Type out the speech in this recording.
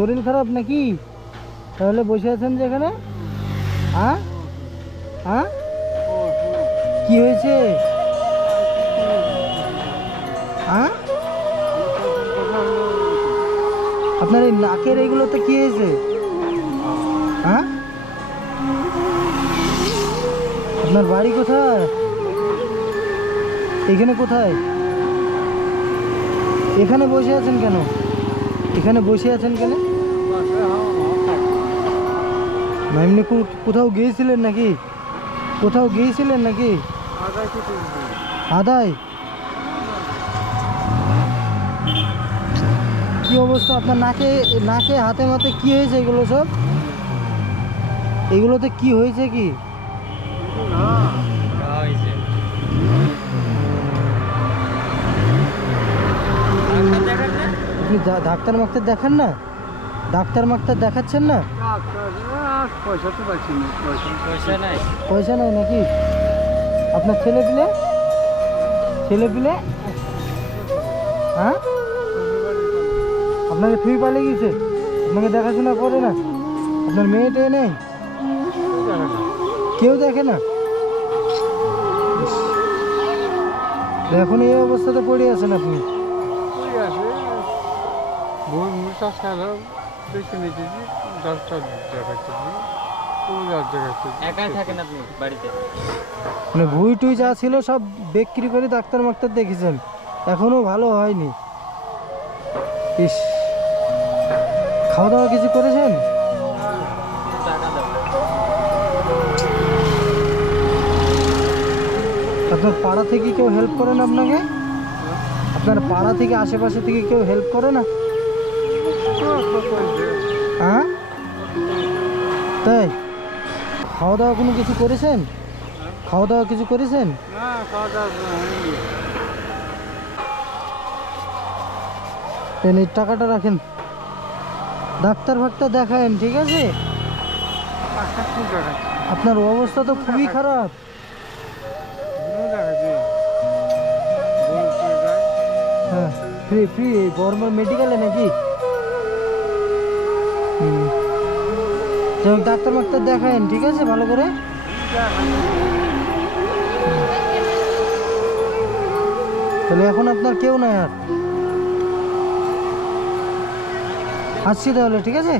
শরীর খারাপ নাকি? তাহলে বসে আছেন যে এখানে? হ্যাঁ হ্যাঁ, কি হয়েছে? হ্যাঁ, আপনার এই নাকের এইগুলোতে কি হয়েছে? হ্যাঁ, আপনার বাড়ি কোথায়? এখানে কোথায়? এখানে বসে আছেন কেন? এখানে বসে আছেন কেন? না এমনি কোথাও গিয়েছিলেন নাকি? কোথাও গিয়েছিলেন নাকি? আদায়? কি অবস্থা আপনার? নাকে নাকে হাতে মাতে কি হয়েছে এগুলো সব? এগুলোতে কি হয়েছে কি? আপনি ডাক্তার মাক্তার দেখান না? ডাক্তার মাক্তার দেখাচ্ছেন না? পয়সা নাই নাকি? আপনার ছেলে পিলে? ছেলে পিলে? হ্যাঁ, আপনাকে থুই পালিয়ে গেছে? আপনাকে দেখাশোনা করে না? আপনার মেয়েটে নেই? কেউ দেখে না? এখন এই অবস্থাতে পড়ে আছেন আপনি? মানে ভুই টুই যা ছিল সব বিক্রি করে ডাক্তার মাক্তার দেখেছেন, এখনো ভালো হয়নি? ইস, খাওয়া দাওয়া কিছু করেছেন? আপনার পাড়া থেকে কেউ হেল্প করে না আপনাকে? আপনার পাড়া থেকে আশেপাশে থেকে কেউ হেল্প করে না? হ্যাঁ, তাই? খাওয়া দাওয়া কোনো কিছু করেছেন? খাওয়া দাওয়া কিছু করেছেন? এই টাকাটা রাখেন, ডাক্তার ফাক্তার দেখায়েন, ঠিক আছে? আপনার অবস্থা তো খুবই খারাপ। হ্যাঁ, ফ্রি ফ্রি গভর্নমেন্ট মেডিকেলে নাকি? যাই হোক, ডাক্তার মাক্তার দেখায়েন, ঠিক আছে, ভালো করে। তাহলে এখন আপনার কেউ নাই আর? আসছি তাহলে, ঠিক আছে?